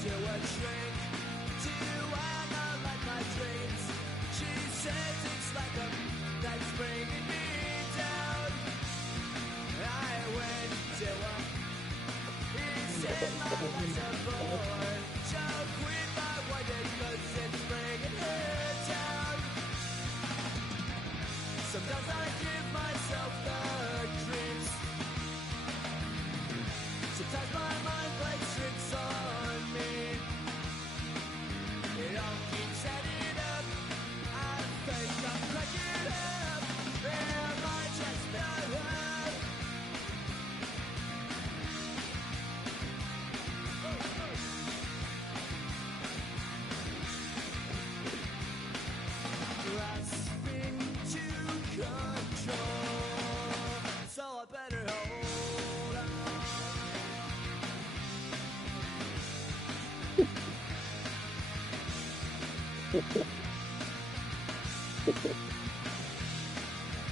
she would shrink to analyze my dreams. She says it's like a knife bringing me down. I went to her. He said my life's a bore. She'll quit my wedding 'cause it's bringing her down. Sometimes I give myself the creeps. Sometimes my mind plays tricks on me. It all keeps adding up. I think I'm cracking up. Am I just not up? Grasping to control, so I better hold on.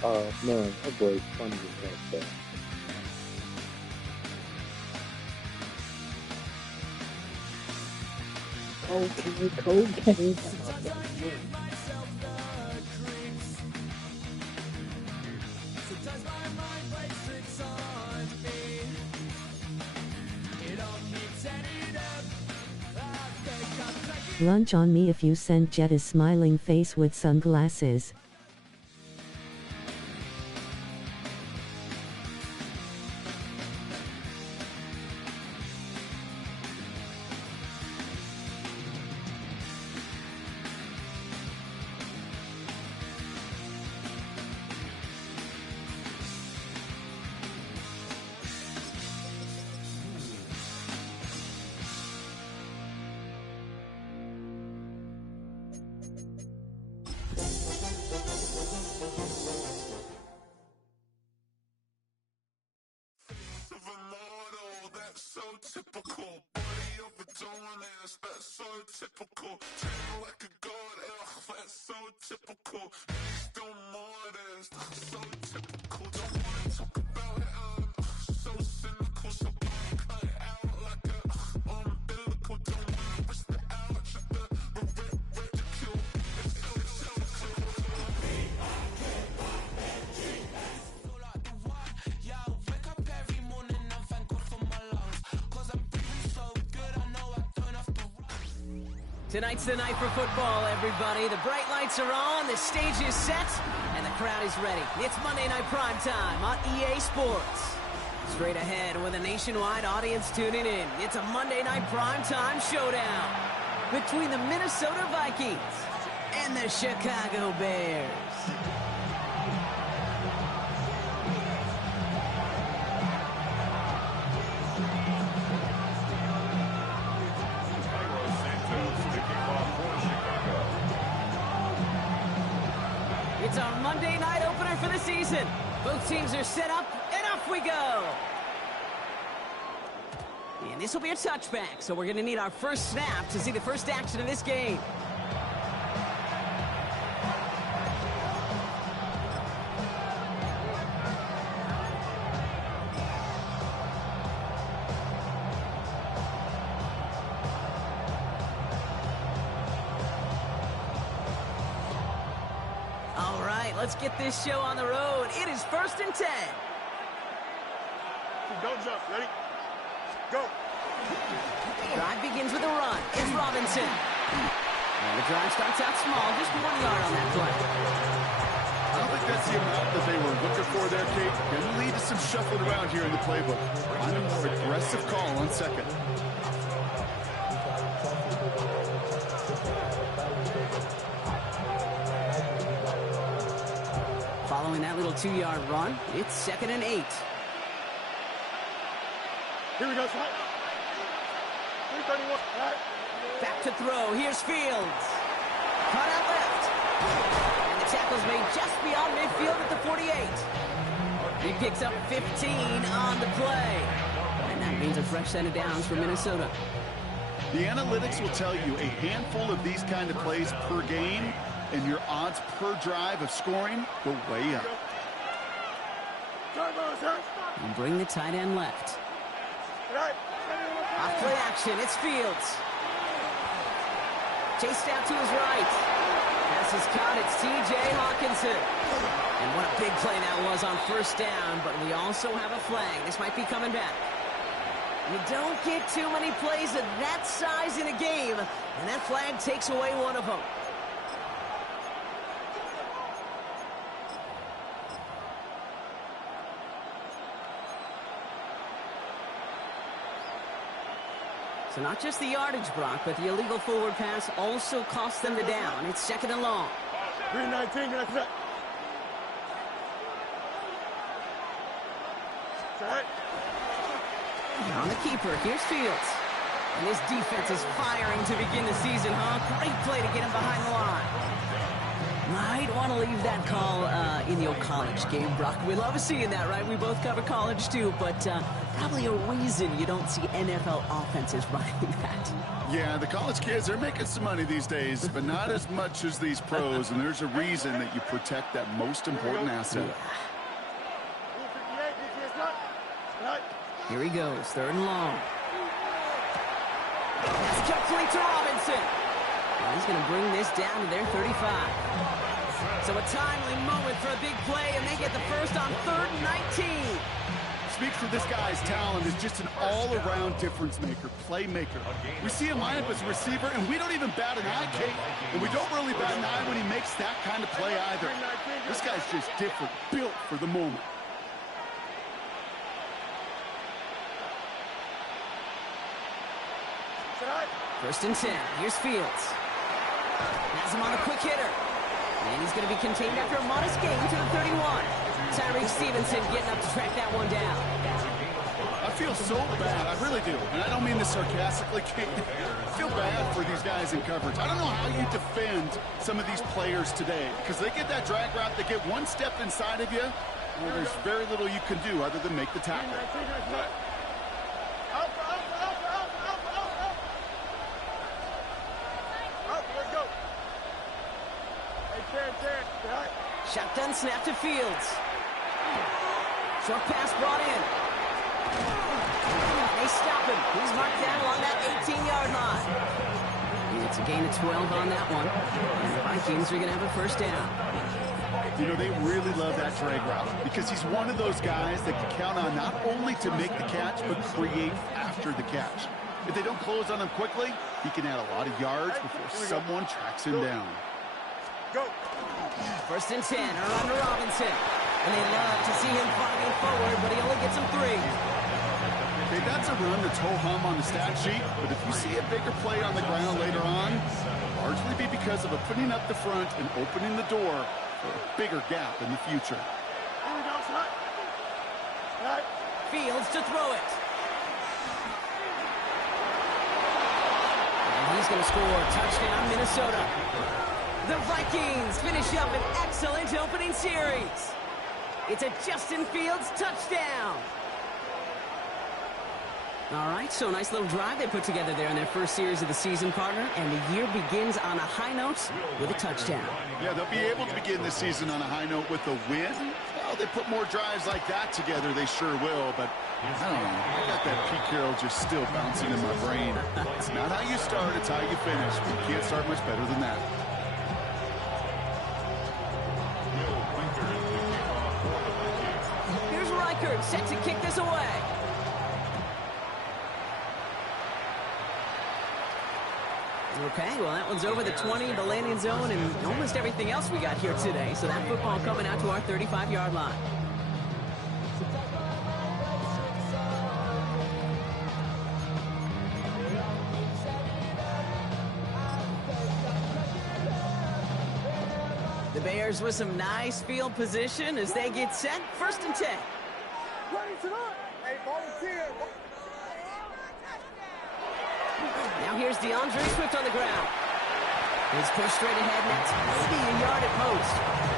Oh man, that boy's funny as hell. Cocaine. Sometimes I give myself the creeps. Sometimes my mind plays tricks on me. It all keeps adding up. I think I'm cracking. Lunch on me if you sent Jet a smiling face with sunglasses. So typical, body of a dominance, that's so typical. Treat like a god, that's so typical. Please don't modest, so typical. Don't wanna talk about it, so cynical. So cut it out like a umbilical. Don't wanna risk the ouch of the ridicule. It's so typical. Tonight's the night for football, everybody. The bright lights are on, the stage is set, and the crowd is ready. It's Monday Night Prime Time on EA Sports. Straight ahead with a nationwide audience tuning in, it's a Monday Night Prime Time showdown between the Minnesota Vikings and the Chicago Bears. It's our Monday night opener for the season. Both teams are set up, and off we go. And this will be a touchback, so we're going to need our first snap to see the first action of this game. All right, let's get this show on the road. It is 1st and 10. Don't jump. Ready? Go. Drive begins with a run. It's Robinson. And the drive starts out small, just 1 yard on that play. I don't think that's the amount that they were looking for there, Kate. Going to lead to some shuffling around here in the playbook. Find a more aggressive call on second. Following that little 2-yard run, it's 2nd and 8. Here we go, Slide. 331. Right. Back to throw. Here's Fields. Caught out left. And the tackle's made just beyond midfield at the 48. He picks up 15 on the play. And that means a fresh set of downs for Minnesota. The analytics will tell you a handful of these kind of plays per game, and your odds per drive of scoring go way up. And bring the tight end left. Off play action, it's Fields. Chased out to his right. Pass is caught, it's T.J. Hawkinson. And what a big play that was on first down, but we also have a flag. This might be coming back. You don't get too many plays of that size in a game, and that flag takes away one of them. So not just the yardage, Brock, but the illegal forward pass also cost them the down. It's second and long. 319, that's it. On the keeper, here's Fields. And this defense is firing to begin the season, huh? Great play to get him behind the line. Might want to leave that call in the old college game, Brock. We love seeing that, right? We both cover college, too. But probably a reason you don't see NFL offenses running that. Yeah, the college kids, they're making some money these days, but not as much as these pros. And there's a reason that you protect that most important asset. Here he goes, third and long. That's complete to Robinson. And he's going to bring this down to their 35. So a timely moment for a big play, and they get the first on 3rd and 19. Speaks for this guy's talent as just an all-around difference maker, playmaker. We see him line up as a receiver, and we don't even bat an eye, Kate. And we don't really bat an eye when he makes that kind of play either. This guy's just different, built for the moment. First and 10. Here's Fields. Has him on a quick hitter. And he's going to be contained after a modest gain to the 31. Tyreek Stevenson getting up to track that one down. I feel so bad. I really do. And I don't mean this sarcastically, Kate. I feel bad for these guys in coverage. I don't know how you defend some of these players today. Because they get that drag route, they get one step inside of you. Well, there's very little you can do other than make the tackle. Shotgun snap to Fields. Short pass brought in. They stop him. He's marked down along that 18-yard line. It's a gain of 12 on that one. And the Vikings are going to have a first down. You know, they really love that drag route because he's one of those guys that can count on not only to make the catch, but create after the catch. If they don't close on him quickly, he can add a lot of yards before someone tracks him down. Go. First and 10, around to Robinson. And they love to see him fighting forward, but he only gets him 3. Okay, that's a run that's ho-hum on the stat sheet, but if you see a bigger play on the ground later on, it'll largely be because of opening up the front and opening the door for a bigger gap in the future. Fields to throw it. And he's going to score. Touchdown, Minnesota. The Vikings finish up an excellent opening series. It's a Justin Fields touchdown. All right, so a nice little drive they put together there in their first series of the season, partner, and the year begins on a high note with a touchdown. Yeah, they'll be able to begin this season on a high note with a win. Well, they put more drives like that together, they sure will, but I don't know. I got that Pete Carroll just still bouncing in my brain. It's not how you start, it's how you finish. You can't start much better than that. Here's Reichert set to kick this away. Okay, well, that one's over the 20, the landing zone, and almost everything else we got here today. So that football coming out to our 35-yard line. The Bears with some nice field position as they get set. First and 10. Hey, volunteer. Now here's DeAndre Swift on the ground. He's pushed straight ahead, and that's maybe a yard at post.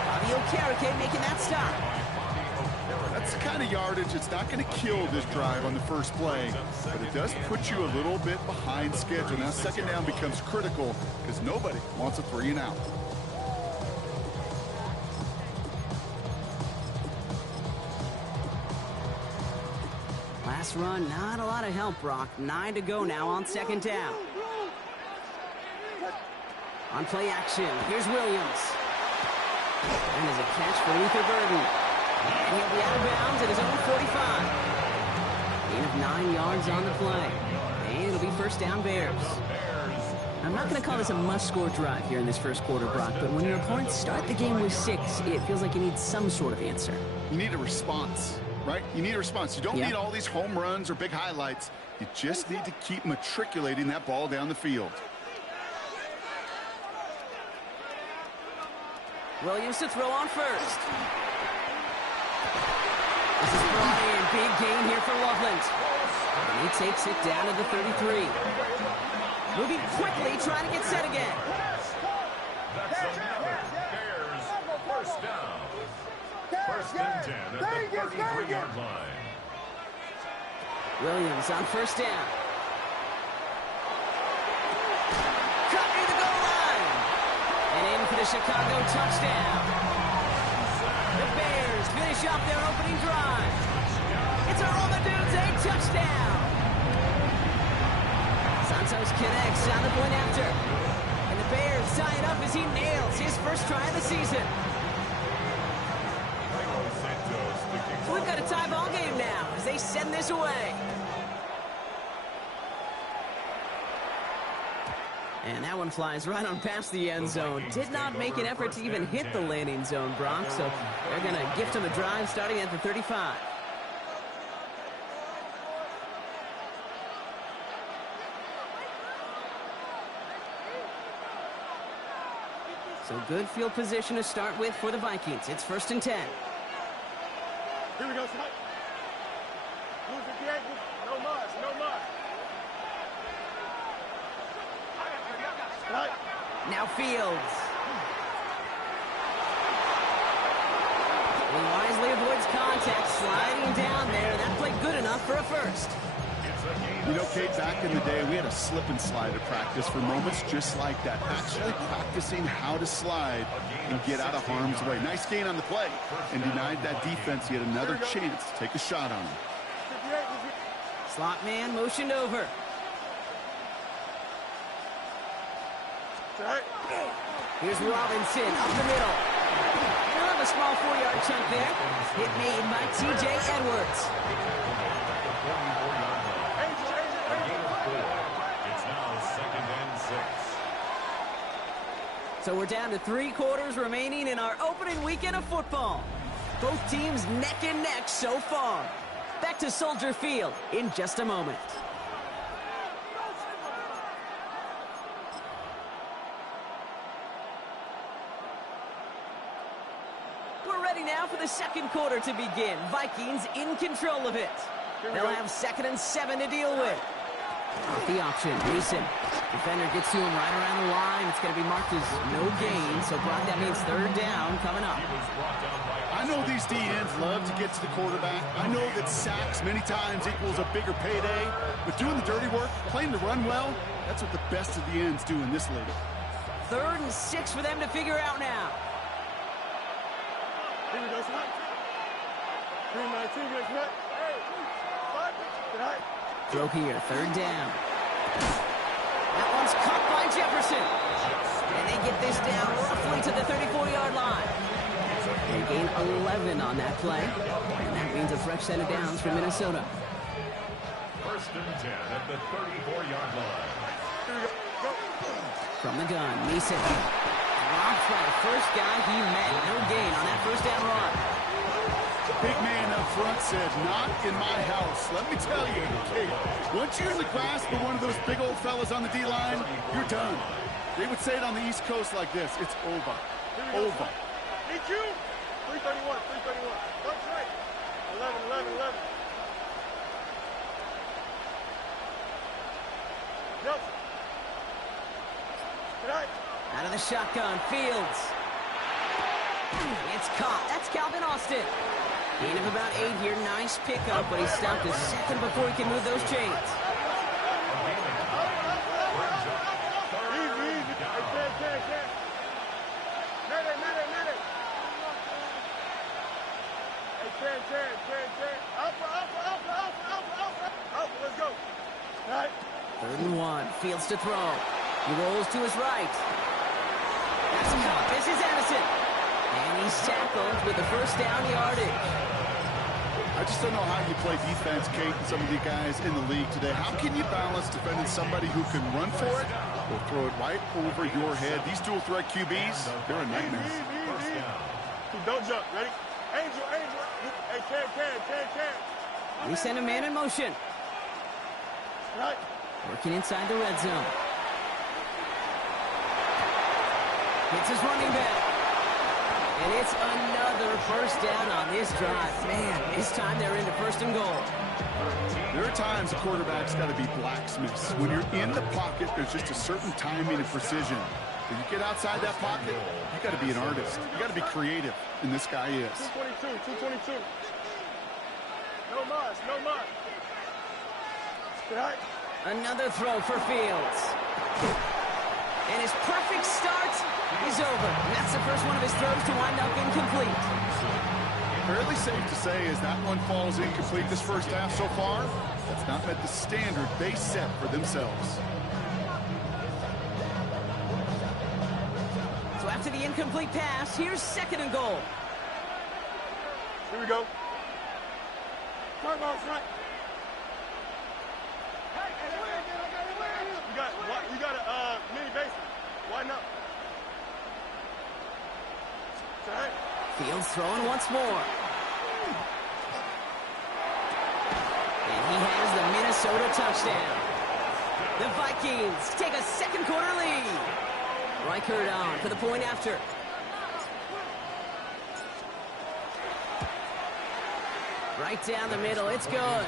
Bobby Okereke making that stop. That's the kind of yardage it's not going to kill this drive on the first play, but it does put you a little bit behind schedule. Now second down becomes critical because nobody wants a 3 and out. pass run, not a lot of help, Brock. 9 to go now on second down. On play action, here's Williams. And there's a catch for Luther Burden. And he'll be out of bounds at his own 45. Gain of 9 yards on the play. And it'll be first down Bears. I'm not going to call this a must-score drive here in this first quarter, Brock, but when your opponents start the game with 6, it feels like you need some sort of answer. You need a response, right? You need a response. You don't need all these home runs or big highlights. You just need to keep matriculating that ball down the field. Williams to throw on first. This is brought in. Big gain here for Loveland. And he takes it down to the 33. Moving quickly, trying to get set again. That's 11. Bears first down. First and 10 at the 33-yard line. Williams on first down. Cut near the goal line. And in for the Chicago touchdown. The Bears finish off their opening drive. It's a Roma Dudes, a touchdown. Santos connects on the point after. And the Bears tie it up as he nails his first try of the season. So we've got a tie ball game now as they send this away. And that one flies right on past the end zone. Did not make an effort to even hit the landing zone, Brock. So they're going to gift him a drive starting at the 35. So good field position to start with for the Vikings. It's first and 10. Here we go, son. Lose the Diego. No mas, no mas. Right. Now Fields. He wisely avoids contact, sliding down there. That played good enough for a first. You know, Kate, back in the day, we had a slip and slide at practice for moments just like that. Actually practicing how to slide and get out of harm's way. Nice gain on the play and denied that defense yet another chance to take a shot on him. Slot man motioned over. Here's Robinson up the middle. He'll have a small 4-yard chunk there. Hit made by T.J. Edwards. It's now second and 6. So we're down to 3 quarters remaining in our opening weekend of football. Both teams neck and neck so far. Back to Soldier Field in just a moment. We're ready now for the second quarter to begin. Vikings in control of it. They'll have second and 7 to deal with. Off the option, Mason. Defender gets to him right around the line. It's going to be marked as no gain. So, Brock, that means third down coming up. I know these D-ends love to get to the quarterback. I know that sacks many times equals a bigger payday. But doing the dirty work, playing the run well, that's what the best of the ends do in this league. Third and 6 for them to figure out now. Here we go, son. 319, get cut. Hey, tonight. Throw here, third down. That one's caught by Jefferson. And they get this down roughly to the 34-yard line. They gain 11 on that play. And that means a fresh set of downs for Minnesota. First and 10 at the 34-yard line. From the gun, Neeson. Dropped by the first guy he met. No gain on that first down run. Big man up front said, not in my house. Let me tell you, Kate, once you're in the grasp of one of those big old fellas on the D-line, you're done. They would say it on the East Coast like this, it's over. Over. Need you. 331, 331. That's right. 11, 11, 11. Nelson. Tonight. Out of the shotgun, Fields. It's caught. That's Calvin Austin. Gain of about 8 here. Nice pickup, but he stopped a second before he can move those chains. Easy. Hey, can. Medic. Hey, can. Alpha. 3rd and 1. Fields to throw. He rolls to his right. That's caught. This is Addison. And he's tackled with the first down yardage. I just don't know how you play defense, Kate, and some of the guys in the league today. How can you balance defending somebody who can run for it or throw it right over your head? These dual threat QBs, they're a nightmare. Don't jump. Ready? Angel. Hey, can. We send a man in motion. Right. Working inside the red zone. Hits his running back. And it's another first down on this drive. Man, this time they're into 1st and goal. There are times a quarterback's got to be blacksmiths. When you're in the pocket, there's just a certain timing and precision. When you get outside that pocket, you got to be an artist. You got to be creative, and this guy is. 222. No much. Right. Another throw for Fields. And his perfect start is over. And that's the first one of his throws to wind up incomplete. Fairly safe to say as that one falls incomplete this first half so far, that's not met the standard they set for themselves. So after the incomplete pass, here's 2nd and goal. Here we go. Turn ball front. You got a mini base. Why not? Fields throwing once more. And he has the Minnesota touchdown. The Vikings take a 2nd quarter lead. Reichert on for the point after. Right down the middle, it's good.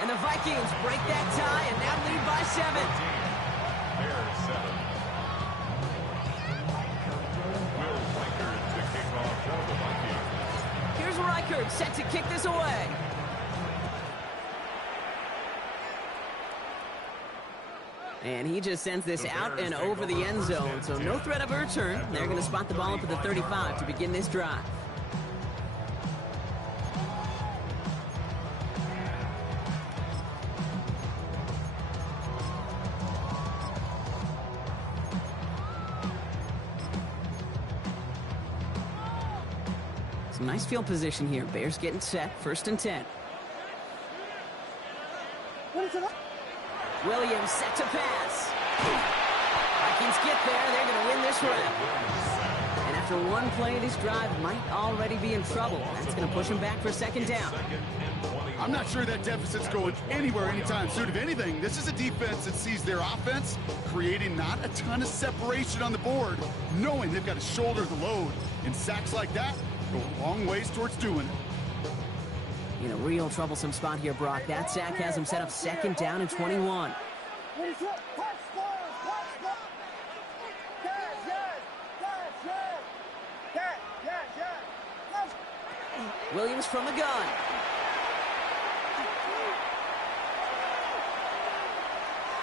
And the Vikings break that tie and now lead by 7. Bears 7. Will Reichert to kick off for the Vikings. Here's Reichert set to kick this away. And he just sends this out and over the end zone, so no threat of a return. They're going to spot the ball up at the 35 to begin this drive. Some nice field position here. Bears getting set. 1st and 10. Williams set to pass. Vikings get there. They're going to win this round. And after one play, this drive might already be in trouble. That's going to push him back for 2nd down. I'm not sure that deficit's going anywhere anytime soon. If anything, this is a defense that sees their offense creating not a ton of separation on the board, knowing they've got to shoulder the load. And sacks like that go a long ways towards doing it. In a real troublesome spot here, Brock. That sack has him set up 2nd down and 21. Williams from the gun.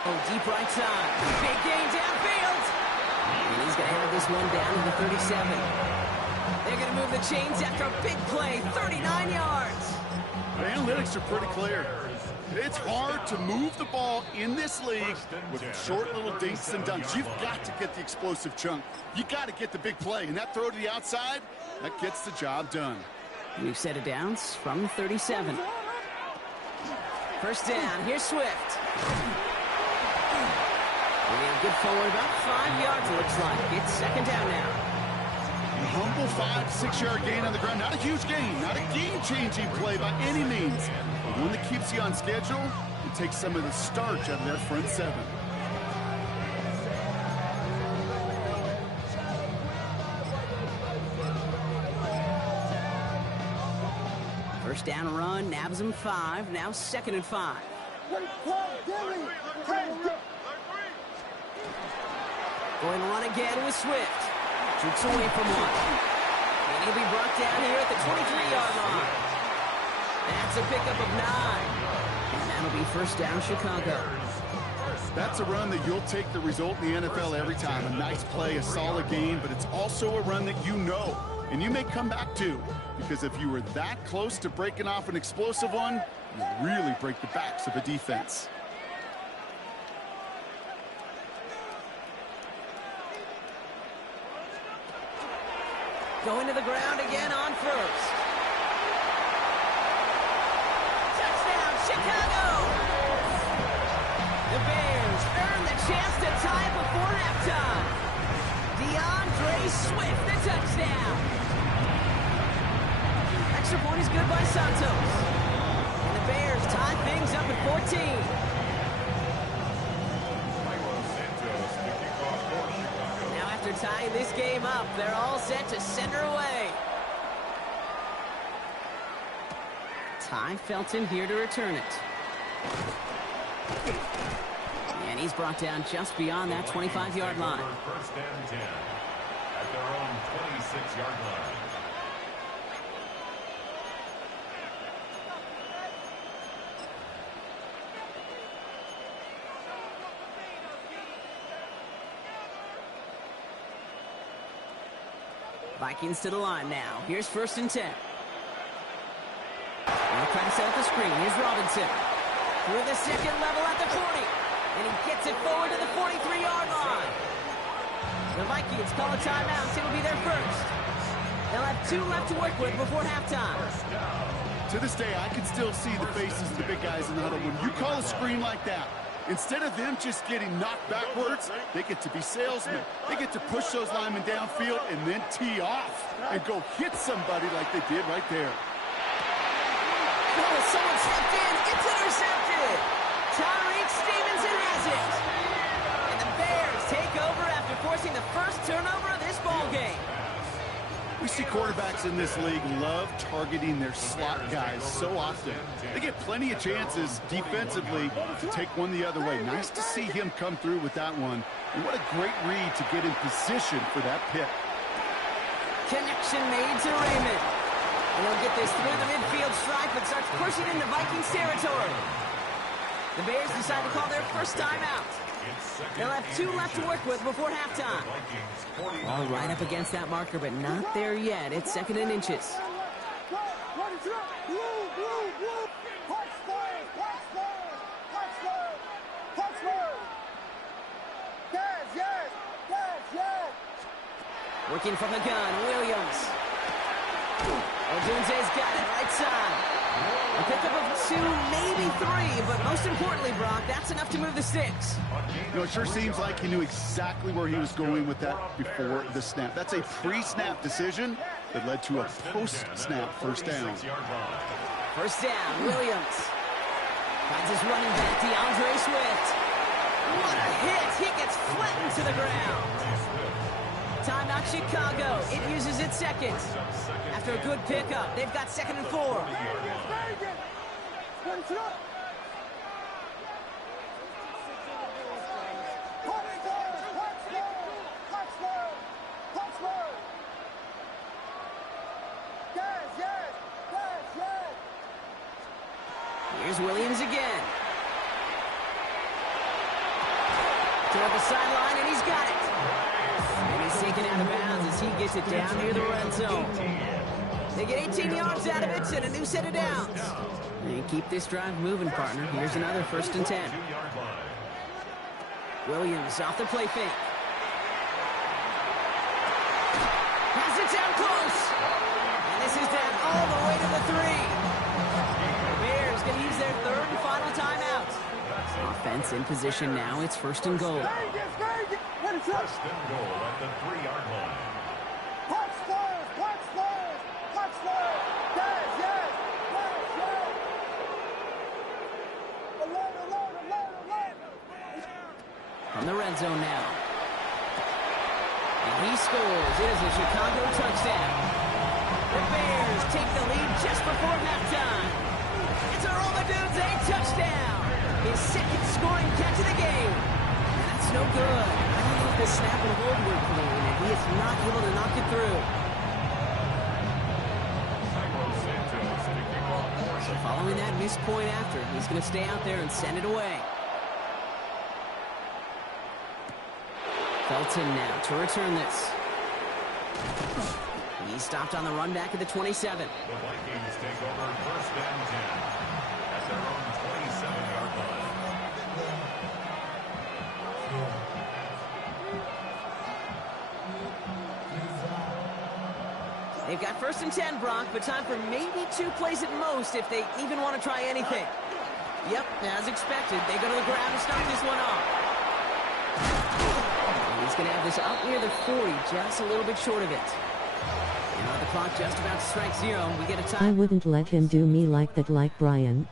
Oh, deep right side. Big gain downfield. And he's going to have this one down to the 37. They're going to move the chains after a big play, 39 yards. The analytics are pretty clear. It's hard to move the ball in this league with short little dinks and dunks. You've got to get the explosive chunk. You got to get the big play. And that throw to the outside, that gets the job done. We've set it downs from 37. 1st down. Here's Swift. And good forward, about 5 yards, it looks like. It's 2nd down now. A humble 5-6 yard gain on the ground. Not a huge gain, not a game-changing play by any means. But one that keeps you on schedule and takes some of the starch out of that front 7. First down run, nabs him 5. Now 2nd and 5. Going to run again with Swift. Shoots away from one. And he'll be brought down here at the 23-yard line. That's a pickup of 9. And that'll be 1st down Chicago. That's a run that you'll take the result in the NFL every time. A nice play, a solid game, but it's also a run that you know, and you may come back to. Because if you were that close to breaking off an explosive one, you'll really break the backs of a defense. going to the ground again on first. Touchdown, Chicago! The Bears earn the chance to tie before halftime. DeAndre Swift, the touchdown. Extra point is good by Santos. And the Bears tie things up at 14. Now after tying this game up, they're all set to send her away. Ty Felton here to return it. And he's brought down just beyond that 25-yard line. First and 10 at their own 26-yard line. Vikings to the line now. Here's first and 10. They'll try to set up the screen. Here's Robinson. Through the second level at the 40. And he gets it forward to the 43-yard line. The Vikings call a timeout. It'll be their first. They'll have 2 left to work with before halftime. To this day, I can still see the faces of the big guys in the huddle. When you call a screen like that, instead of them just getting knocked backwards, they get to be salesmen. They get to push those linemen downfield and then tee off and go hit somebody like they did right there. Oh, someone stepped in. It's intercepted. Tyreek Stevenson has it. And the Bears take over after forcing the first turnover of this ballgame. We see quarterbacks in this league love targeting their slot guys so often. They get plenty of chances defensively to take one the other way. Nice to see him come through with that one. And what a great read to get in position for that pick. Connection made to Raymond. And he'll get this through the midfield stripe and starts pushing into Vikings territory. The Bears decide to call their first timeout. They'll have 2 left to work with before halftime. All right up against that marker, but not there yet. It's second and inches. Working from the gun, Williams. Odunze's got it right side. A pickup of 2, maybe 3, but most importantly, Brock, that's enough to move the sticks. You know, it sure seems like he knew exactly where he was going with that before the snap. That's a pre-snap decision that led to a post-snap first down. First down, Williams. Finds his running back, DeAndre Swift. What a hit! He gets flattened to the ground. Timeout Chicago. It uses its second. After a good pickup, they've got second and 4. Here's Williams again. Toward the sideline, and he's got it. And he's taken out of bounds as he gets it down near the red zone. They get 18 yards out of it and a new set of downs. And keep this drive moving, partner. Here's another first and 10. Williams off the play fake. Has it down close. And this is down all the way to the 3. The Bears going to use their third and final timeout. Offense in position now. It's first and goal. First and goal at the 3-yard line. From the red zone now. And he scores. It is a Chicago touchdown. The Bears take the lead just before halftime. It's a Romadunze touchdown. His second scoring catch of the game. And that's no good. I don't know if the snap and hold were clean, and he is not able to knock it through. So following that missed point after, he's going to stay out there and send it away. Felton now to return this. He stopped on the run back at the 27. The Vikings take over first and 10 at their own 27-yard line. They've got 1st and 10, Brock, but time for maybe 2 plays at most if they even want to try anything. Yep, as expected, they go to the ground to start this one off. He's going to have this up near the 40, just a little bit short of it. Now the clock just about to strike 0. We get a time. I wouldn't let him do me like that, like Brian.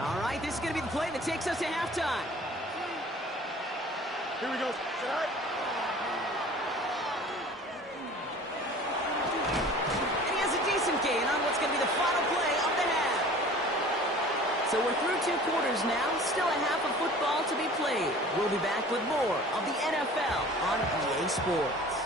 All right, this is going to be the play that takes us to halftime. Here we go. Tonight. And he has a decent gain on what's going to be the final play of the half. So we're through 2 quarters now. Still a half of football to be played. We'll be back with more of the NFL on EA Sports.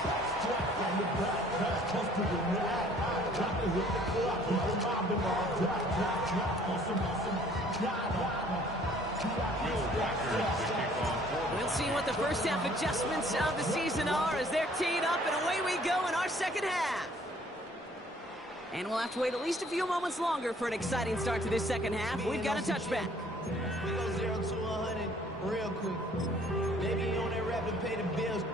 We'll see what the first half adjustments of the season are as they're teed up, and away we go in our second half. And we'll have to wait at least a few moments longer for an exciting start to this second half. We've got a touchback. We go 0 to 100 real quick. Maybe on that rap to pay the bills.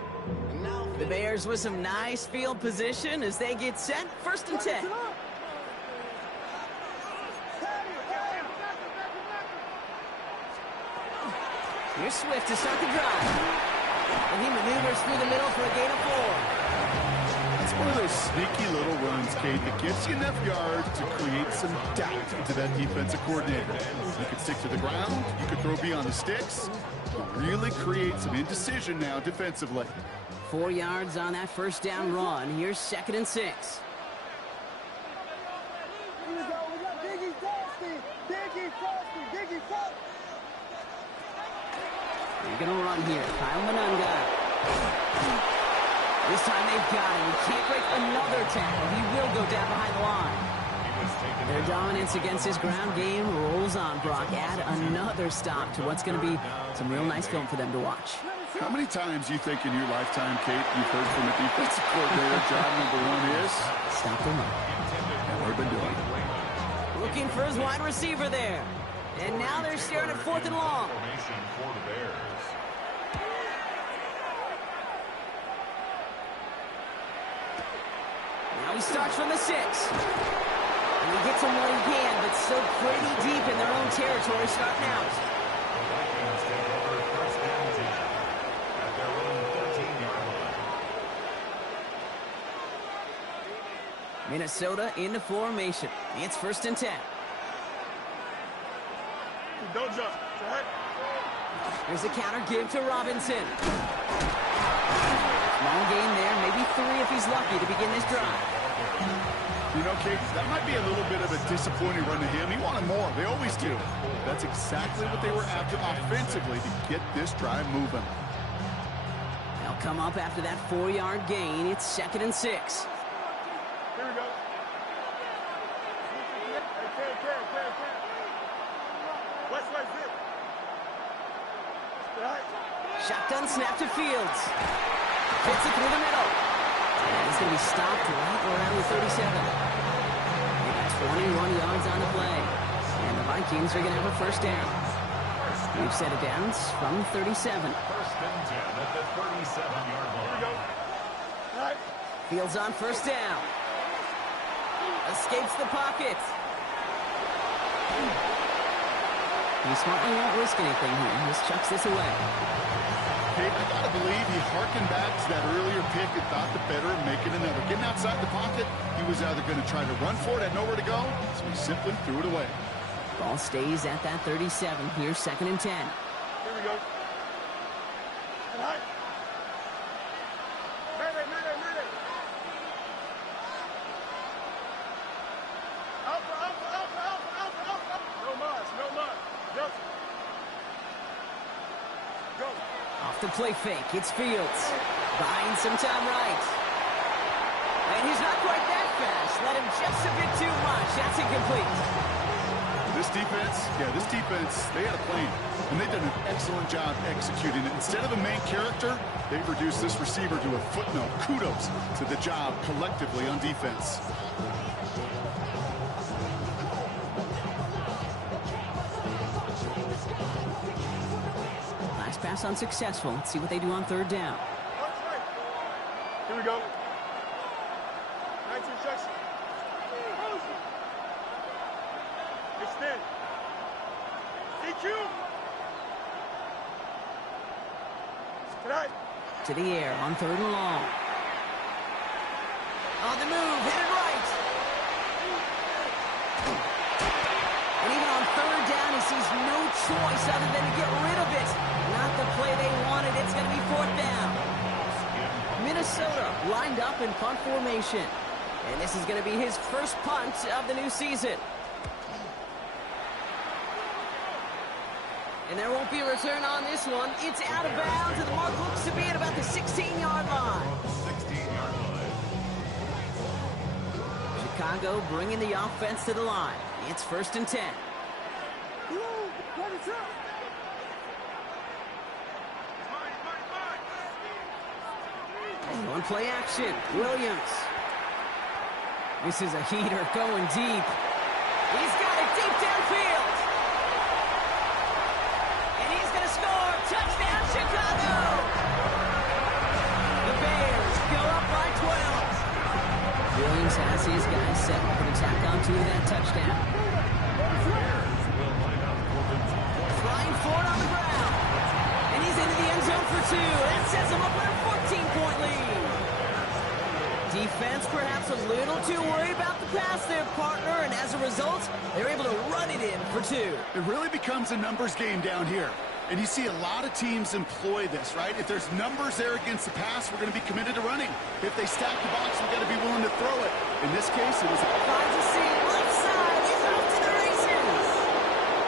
And now The Bears with some nice field position as they get set. 1st and 10. Here's Swift to start the drive. And he maneuvers through the middle for a gain of 4. It's one of those sneaky little runs, Kate, that gets you enough yards to create some doubt into that defensive coordinator. You could stick to the ground, you could throw beyond the sticks, really create some indecision now defensively. 4 yards on that 1st down run. Here's 2nd and 6. Here we go. We got Diggy Frosty. Diggy Frosty. Diggy Frosty. They're going to run here. Kyle Monunga. This time they've got him. He can't break another tackle. He will go down behind the line. Their dominance against his ground game rolls on, Brock. Add another stop to what's going to be some real nice film for them to watch. How many times do you think in your lifetime, Kate, you've heard from a defensive coordinator, job number 1 is? Stop the run. Never been doing it. Looking for his wide receiver there. And now they're staring at 4th and long. Formation for the Bears. Now he starts from the 6. And he gets him what he can, but still pretty deep in their own territory starting out. The Vikings take over 1st and 10 at their own 13-yard line. Minnesota into formation. It's 1st and 10. Don't jump. Tonight. Here's a counter give to Robinson. Small gain there, maybe 3 if he's lucky to begin this drive. You know, Kate, that might be a little bit of a disappointing run to him. He wanted more. They always do. That's exactly what they were after offensively to get this drive moving. They'll come up after that 4-yard gain. It's 2nd and 6. Here we go. West, zip. Tonight. Shotgun snap to Fields. Fits it through the middle. And he's going to be stopped right around the 37. They got 21 yards on the play. And the Vikings are going to have a 1st down. We've set it down from 37. 1st and 10 at the 37-yard line. Here we go. Tonight. Fields on 1st down. Escapes the pocket. He smartly won't risk anything here. He just chucks this away. Kate, I gotta believe he harkened back to that earlier pick and thought the better of making another. Getting outside the pocket, he was either going to try to run for it, had nowhere to go, so he simply threw it away. Ball stays at that 37. Here's 2nd and 10. Here we go. Tonight. Mayday. Alpha. No mas. Just go. Off the play fake. It's Fields. Buying some time right. And he's not quite that fast. Let him just a bit too much. That's incomplete. This defense, they had a plan, and they've done an excellent job executing it. Instead of a main character, they've reduced this receiver to a footnote. Kudos to the job collectively on defense. pass unsuccessful. Let's see what they do on third down. Here we go. 19 Jackson. Extend. DQ. Tonight. To the air on third and long. On the move, hit it right. And even on third down, he sees no choice other than to get rid of it. Not the play they wanted. It's going to be fourth down. Minnesota lined up in punt formation. And this is going to be his first punt of the new season. And there won't be a return on this one. It's out of bounds, and the mark looks to be at about the 16-yard line. 16-yard line. Chicago bringing the offense to the line. It's 1st and 10. On play action, Williams. This is a heater going deep. He's got it deep downfield. And he's going to score. Touchdown, Chicago. The Bears go up by 12. Williams has his guys set up and tack on to that touchdown. Flying forward on the ground. And he's into the end zone for 2. That sets him up with a 14-point lead. Defense perhaps a little too worried about the pass there, partner, and as a result, they're able to run it in for 2. It really becomes a numbers game down here. And you see a lot of teams employ this, right? If there's numbers there against the pass, we're going to be committed to running. If they stack the box, we've got to be willing to throw it. In this case, it was... Finds a seam, left side, he's off to the races.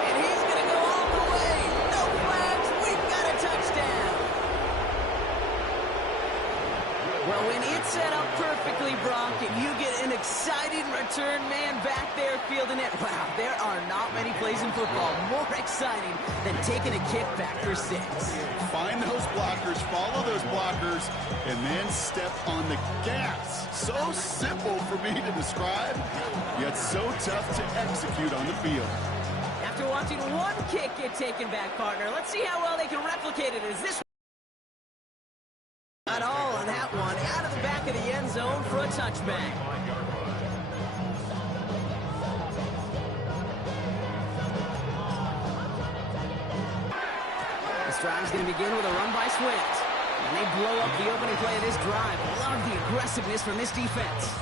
And he's going to go all the way. No flags, we've got a touchdown. Well, when it's set up perfectly, Brock, and you get an exciting return man back there fielding it, wow, there are not many plays in football more exciting than taking a kick back for 6. Find those blockers, follow those blockers, and then step on the gas. So simple for me to describe, yet so tough to execute on the field. After watching one kick get taken back, partner, let's see how well they can replicate it. Is this not all on that one? Out of the back of the end zone for a touchback. This drive's going to begin with a run by Swift. And they blow up the opening play of this drive. Love the aggressiveness from this defense.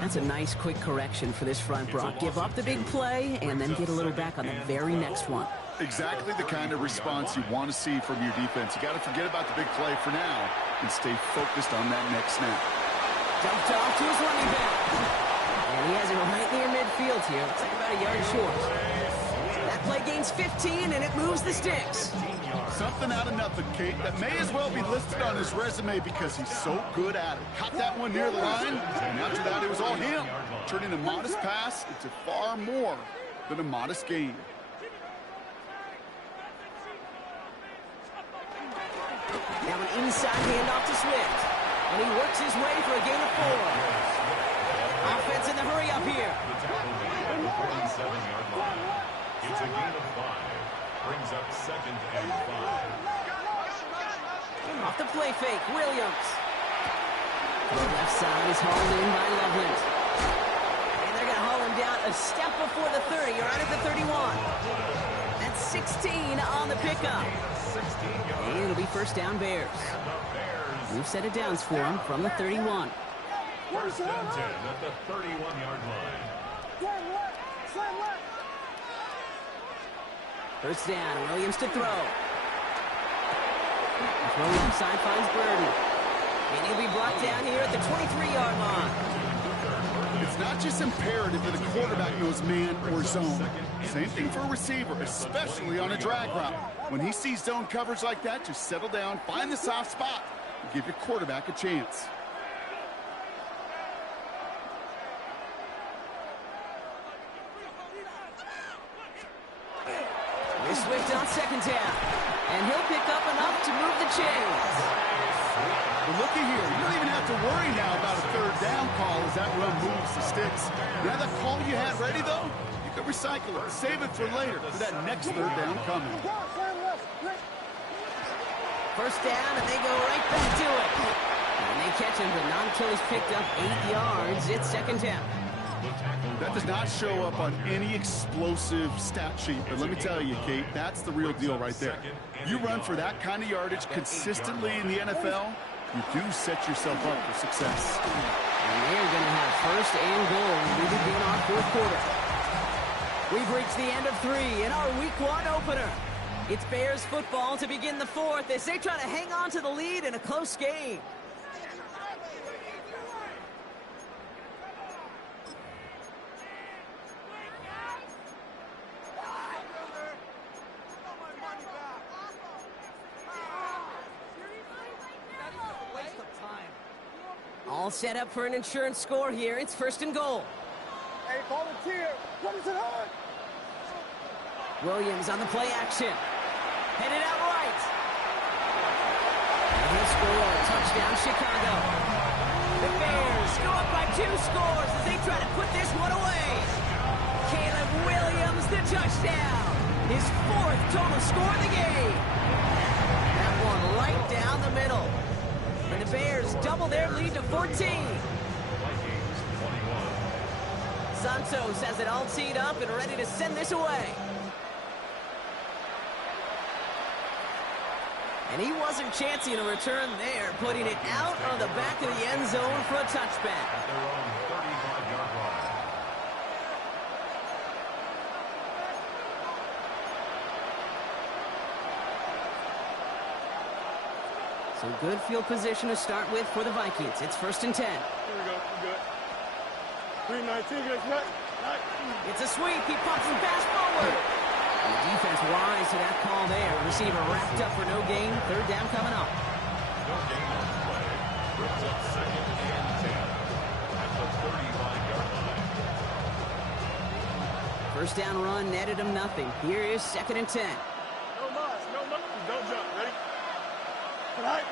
That's a nice quick correction for this front, Brock. Give up the big play and then get a little back on the very next one. Exactly the kind of response you want to see from your defense. You got to forget about the big play for now and stay focused on that next snap. Dumped off to his running back. And he has it right near midfield here. Looks like about a yard short. That play gains 15, and it moves the sticks. Something out of nothing, Kate. That may as well be listed on his resume because he's so good at it. Caught that one near the line, and after that, it was all him. Turning a modest pass into far more than a modest gain. Now an inside handoff to Swift. And he works his way for a gain of 4. Offense in the hurry up here. The tackle made at the 47-yard line. It's a gain of 5. Brings up 2nd and 5. Off the play fake, Williams. The left side is hauled in by Loveland. And they're going to haul him down a step before the 30, or right at the 31. That's 16 on the pickup. And it'll be first down Bears. New set of downs for him from the 31. First and 10 at the 31-yard line. First down, Williams to throw. The throw left side finds Burden. And he'll be brought down here at the 23-yard line. It's not just imperative that a quarterback knows man or zone. Same thing for a receiver, especially on a drag route. When he sees zone coverage like that, just settle down, find the soft spot, and give your quarterback a chance. Swift on second down. And he'll pick up enough to move the chains. But looky here, you don't even have to worry now about a third down call as that run moves the sticks. Now that call you had ready, though, you can recycle it, save it for later, for that next third down coming. First down, and they go right back to it. And they catch him, but not until he's picked up 8 yards. It's second down. That does not show up on any explosive stat sheet, but let me tell you, Kate, that's the real deal right there. You run for that kind of yardage consistently in the NFL, you do set yourself up for success. And they're going to have first and goal when we begin our fourth quarter. We've reached the end of 3 in our Week 1 opener. It's Bears football to begin the fourth as they try to hang on to the lead in a close game. All set up for an insurance score here. It's first and goal. Hey, volunteer. What is it on? Williams on the play action. Headed out right. And he'll score a touchdown, Chicago. The Bears go up by 2 scores as they try to put this one away. Caleb Williams, the touchdown. His 4th total score of the game. That one right down the middle. And the Bears double their lead to 14. Santos has it all teed up and ready to send this away. And he wasn't chancing a return there, putting it out on the back of the end zone for a touchback. At their own 35-yard line. So good field position to start with for the Vikings. It's first and 10. Here we go. We're good. 3-19. Good. It's a sweep. He pops the pass forward. And the defense wise to that call there. Receiver wrapped up for no gain. Third down coming up. No gain on the play. Brings up second and 10 at the 35-yard line. First down run netted him nothing. Here is second and 10. No mas. Don't jump. Ready? Tonight.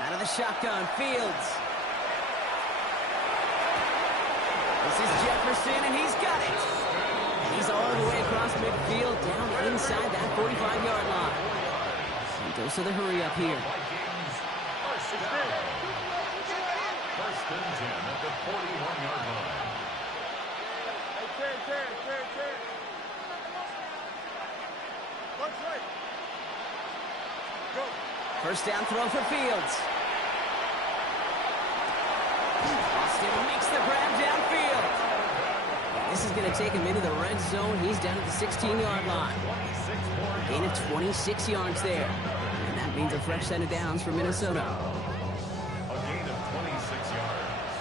Out of the shotgun, Fields. This is Jefferson, and he's got it. He's all the way across midfield, down inside that 45-yard line. He goes to the hurry-up here. First down. First and 10 at the 41-yard line. Hey, 10. Looks right. Go. First down throw for Fields. Austin makes the grab downfield. This is going to take him into the red zone. He's down at the 16-yard line. Gain of 26 yards there. And that means a fresh set of downs for Minnesota. A gain of 26 yards.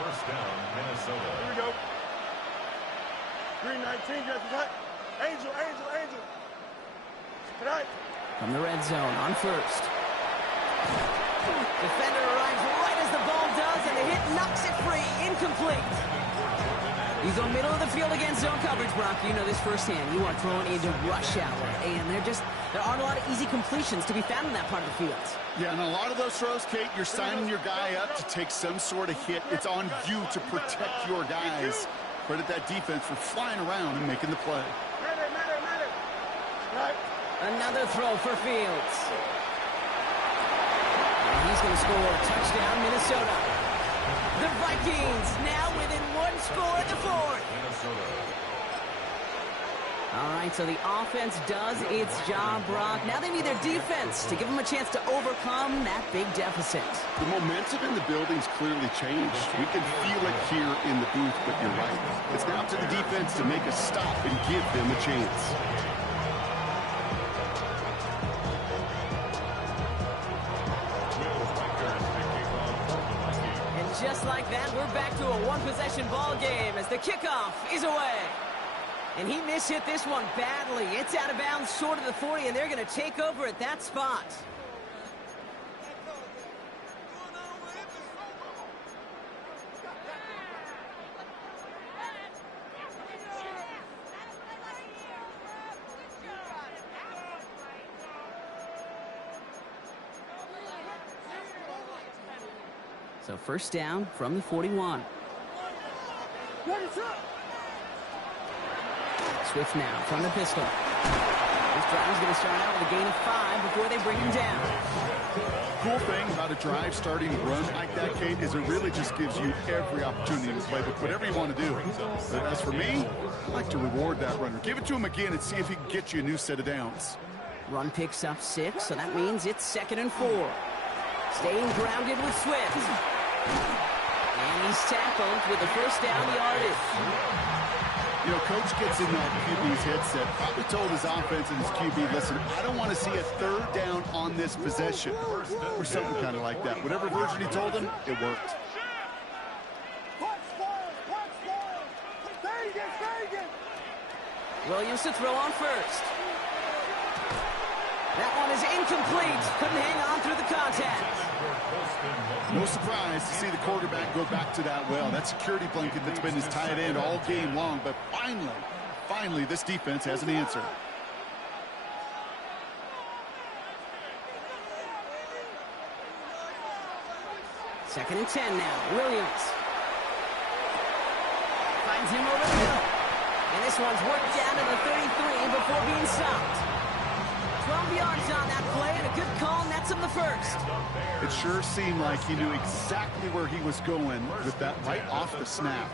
First down, Minnesota. Here we go. 3-19. Just cut. Angel. Tonight. From the red zone on first. Defender arrives right as the ball does, and the hit knocks it free. Incomplete. You go middle of the field against zone coverage, Brock. You know this firsthand. You are thrown into rush hour, and there aren't a lot of easy completions to be found in that part of the field. Yeah, and a lot of those throws, Kate, you're signing your guy up to take some sort of hit. It's on you to protect your guys. Credit that defense for flying around and making the play. Matter. Right. Another throw for Fields. And he's going to score. Touchdown, Minnesota. The Vikings now within 1 score at the 4th. Minnesota. All right, so the offense does its job, Brock. Now they need their defense to give them a chance to overcome that big deficit. The momentum in the building's clearly changed. We can feel it here in the booth, but you're right. It's now up to the defense to make a stop and give them a chance. And just like that, we're back to a one-possession ball game as the kickoff is away. And he mishit this one badly. It's out of bounds short of the 40, and they're going to take over at that spot. So first down from the 41. Swift now from the pistol. This drive is going to start out with a gain of 5 before they bring him down. Cool thing about a drive starting run like that, Kate, is it really just gives you every opportunity to play with whatever you want to do. But as for me, I like to reward that runner. Give it to him again and see if he can get you a new set of downs. Run picks up 6, so that means it's 2nd and 4. Staying grounded with Swift. And he's tackled with the first down yardage. You know, Coach gets in that QB's headset, probably told his offense and his QB, listen, I don't want to see a 3rd down on this possession, or something kind of like that. Whatever version he told him, it worked. Williams to throw on first. That one is incomplete. Couldn't hang on through the contact. No surprise to see the quarterback go back to that well. That security blanket that's been his tight end all game long. But finally, this defense has an answer. Second and 10 now. Williams finds him over the middle. And this one's worked down to the 33 before being stopped. 12 yards on that play, and a good call nets him the first. It sure seemed like he knew exactly where he was going with that right off the snap.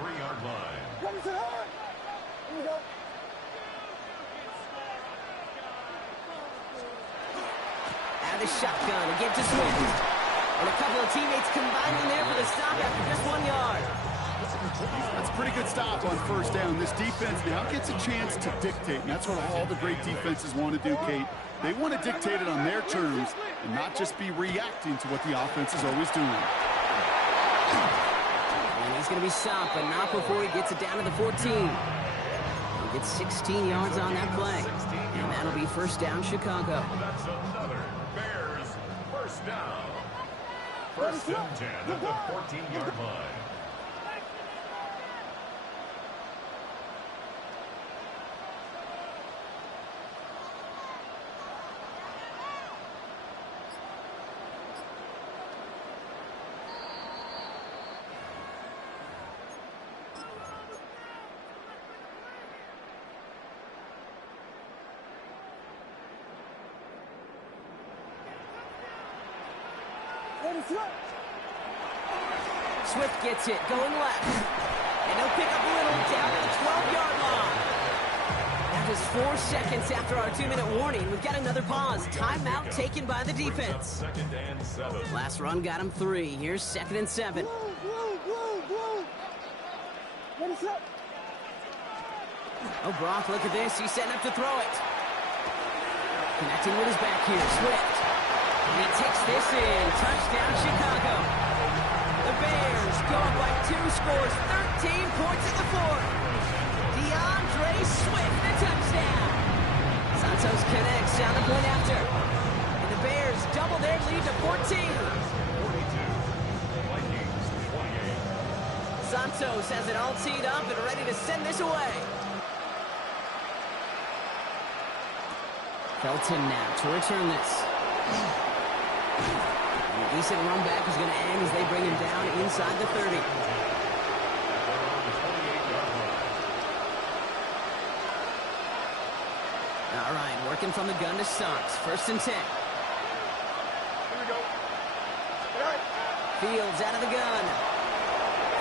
Out of the shotgun, again to Swift. And a couple of teammates combining there for the stop after just 1 yard. That's a pretty good stop on first down. This defense now gets a chance to dictate, and that's what all the great defenses want to do, Kate. They want to dictate it on their terms and not just be reacting to what the offense is always doing. And he's going to be stopped, but not before he gets it down to the 14. He'll get 16 yards on that play. And that'll be first down, Chicago. That's another Bears first down. First and 10 at the 14-yard line. Swift gets it, going left. And he'll pick up a little down to the 12-yard line. That is 4 seconds after our 2-minute warning. We've got another pause. Timeout taken by the defense. Last run got him 3. Here's 2nd and 7. Oh, Brock, look at this. He's setting up to throw it. Connecting with his back here, Swift. And he takes this in. Touchdown, Chicago. The Bears go up by 2 scores, 13 points in the 4th. DeAndre Swift, the touchdown. Santos connects down the point after. And the Bears double their lead to 14. Santos has it all teed up and ready to send this away. Felton now to return this. A decent run back is going to end as they bring him down inside the 30. All right, working from the gun to Suggs. 1st and 10. Here we go. Fields out of the gun.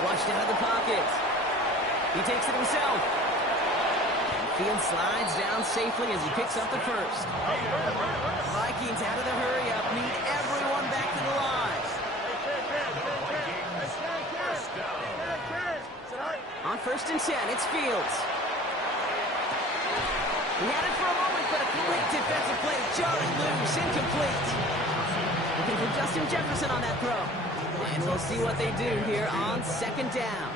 Flushed out of the pocket. He takes it himself. Fields slides down safely as he picks up the first. Vikings out of the hurry-up. Need everyone back to the line. On 1st and 10, it's Fields. He had it for a moment, but a great defensive play. Jarring loose, incomplete. Looking for Justin Jefferson on that throw. And we'll see what they do here on 2nd down.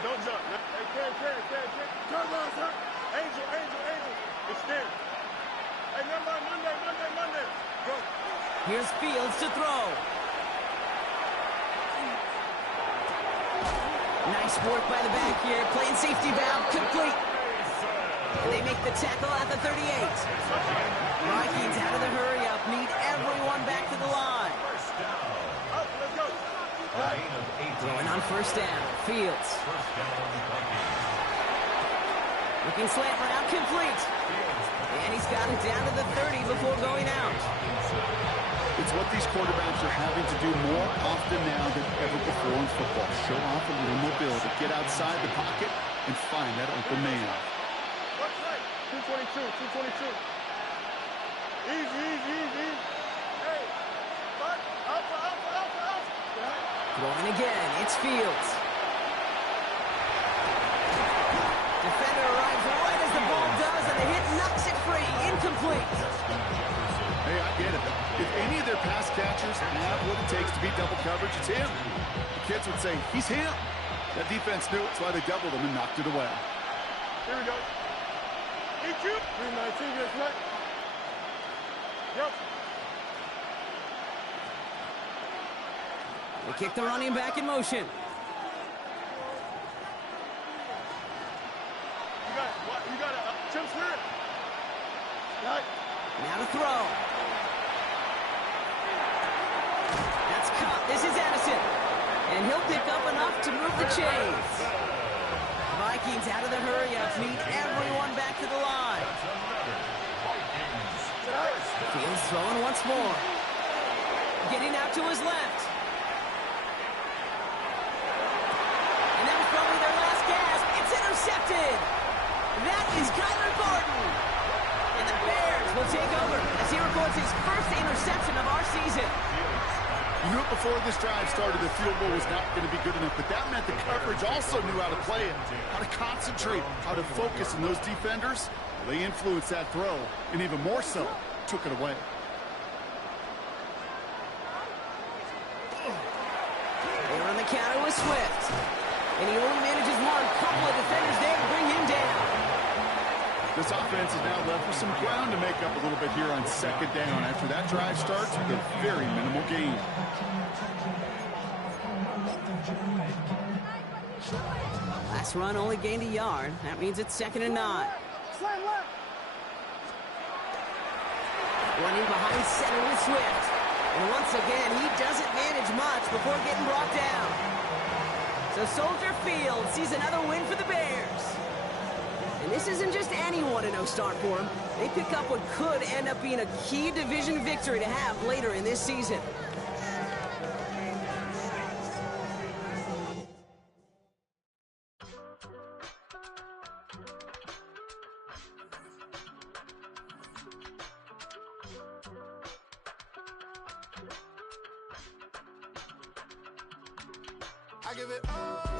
Don't jump. Hey, turn around, sir. Angel. Extend. Hey, Monday. Go. Here's Fields to throw. Nice work by the back here. Playing safety valve complete. And they make the tackle at the 38. Vikings out of the hurry-up. Need everyone back to the line. Up, let's go. Throwing on 1st down. Fields. Looking slant route complete. And he's got it down to the 30 before going out. It's what these quarterbacks are having to do more often now than ever before in football. Show off a little mobility. Get outside the pocket and find that open man. 222, 222. Easy. Hey, up. Throwing again, it's Fields. Defender arrives right as the ball does, and the hit knocks it free. Incomplete. Hey, I get it. If any of their pass catchers have what it takes to beat double coverage, it's him. The kids would say, he's him. That defense knew it, that's why they doubled him and knocked it away. Here we go. EQ. 319, yes, right. Yep. They kick the running back in motion. You got it. Jim Smith. Right. Now to throw. That's caught. This is Addison. And he'll pick up enough to move the chains. Vikings out of the hurry-up meet everyone back to the line. Fields throwing once more. Getting out to his left. And that was probably their last gasp. It's intercepted. That is Kyler Gordon. And the Bears will take over as he records his first interception of our season. You knew it before this drive started, the field goal was not going to be good enough, but that meant the coverage also knew how to play it, how to concentrate, how to focus, and those defenders, well, they influenced that throw, and even more so, took it away. They run the counter with Swift. And he only manages one. Couple of defenders there to bring him down. This offense is now left with some ground to make up a little bit here on second down after that drive starts with a very minimal gain. Last run only gained a yard. That means it's 2nd and 9. Running behind center with Swift. And once again, he doesn't manage much before getting brought down. So Soldier Field sees another win for the Bears. And this isn't just anyone to know start for them. They pick up what could end up being a key division victory to have later in this season. I give it all.